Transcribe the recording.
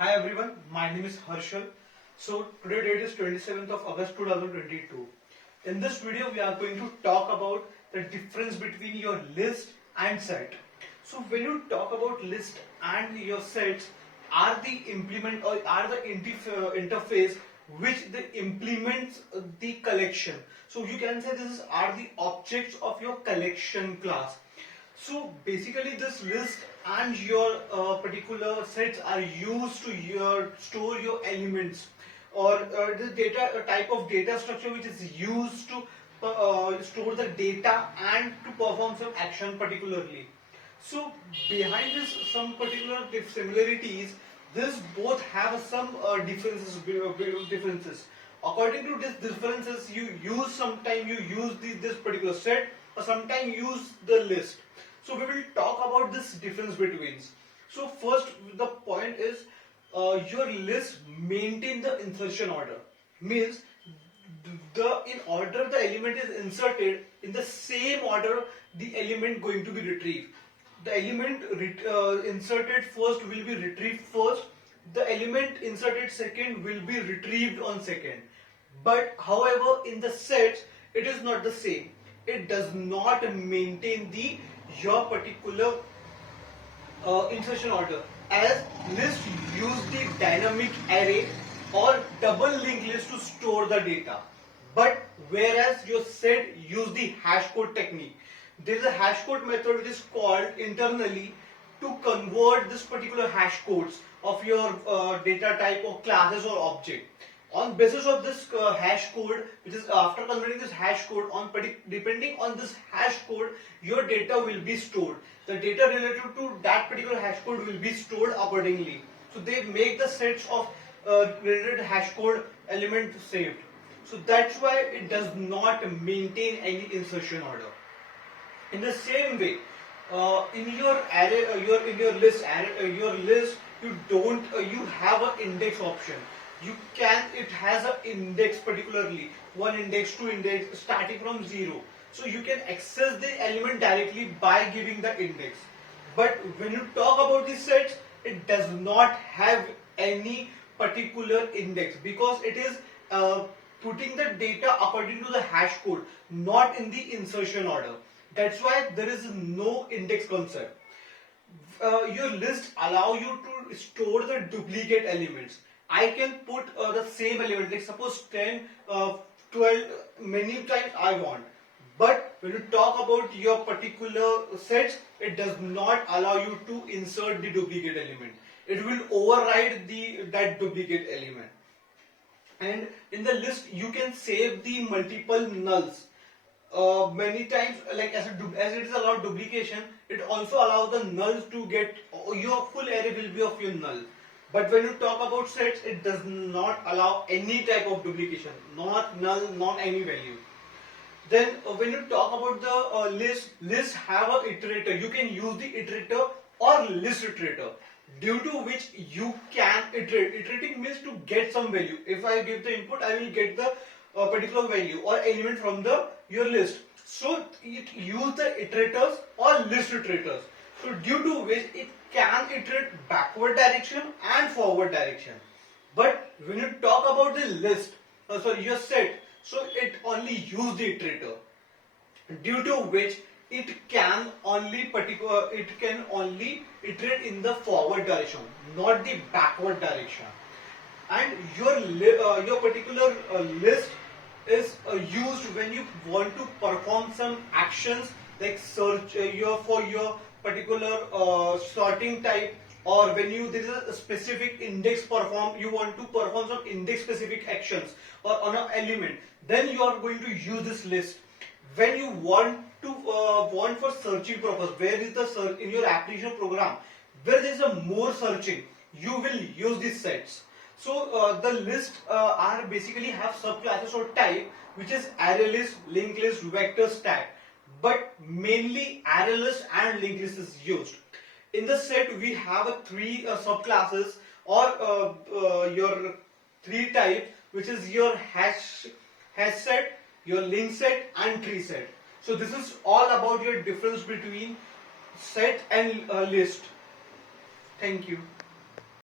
Hi everyone, my name is Harshal. So today date is 27th of August 2022. In this video we are going to talk about the difference between your list and set. So when you talk about list and your sets are the implement or are the interface which they implements the collection. So you can say this are the objects of your collection class. So basically this list and your particular sets are used to store your elements or the data type of data structure which is used to store the data and to perform some action particularly. So behind this some particular similarities, this both have some differences. According to these differences, you use this particular set or sometimes use the list. So we will talk about this difference between. So first the point is your list maintain the insertion order. Means in order the element is inserted in the same order the element going to be retrieved. The element inserted first will be retrieved first. The element inserted second will be retrieved on second. But however in the sets it is not the same. It does not maintain the your particular insertion order, as list use the dynamic array or double linked list to store the data, but whereas your set use the hash code technique. There is a hash code method which is called internally to convert this particular hash codes of your data type or classes or object. On basis of this hash code, which is after converting this hash code on depending on this hash code, your data will be stored. The data related to that particular hash code will be stored accordingly. So they make the sets of related hash code element saved. So that's why it does not maintain any insertion order. In the same way, in your array, in your list, you don't you have an index option. It has an index particularly, one index, two index, starting from 0. So you can access the element directly by giving the index. But when you talk about the sets, it does not have any particular index because it is putting the data according to the hash code, not in the insertion order. That's why there is no index concept. Your list allow you to store the duplicate elements. I can put the same element, like suppose 10, 12, many times I want. But when you talk about your particular sets, it does not allow you to insert the duplicate element. It will override that duplicate element. And in the list, you can save the multiple nulls. Many times, like as it is allowed duplication, it also allows the nulls to get your full array will be of your null. But when you talk about sets, it does not allow any type of duplication, not null, not any value. Then when you talk about the list have a iterator. You can use the iterator or list iterator, due to which you can iterate. Iterating means to get some value. If I give the input, I will get the particular value or element from your list. So it use the iterators or list iterators. So due to which it can iterate backward direction and forward direction. But when you talk about the list, your set, so it only use the iterator, due to which it can only iterate in the forward direction, not the backward direction. And your particular list is used when you want to perform some actions like search for your particular sorting type, or when there is a specific index you want to perform some index specific actions or on an element, then you are going to use this list. When you want for searching purpose, where is the search in your application program, where there is a more searching, you will use these sets. So the list are basically have subclasses or type, which is array list, linked list, vector, stack. But mainly array list and linked list is used. In the set we have three subclasses or your three types, which is your hash set, your link set and tree set. So this is all about your difference between set and list. Thank you.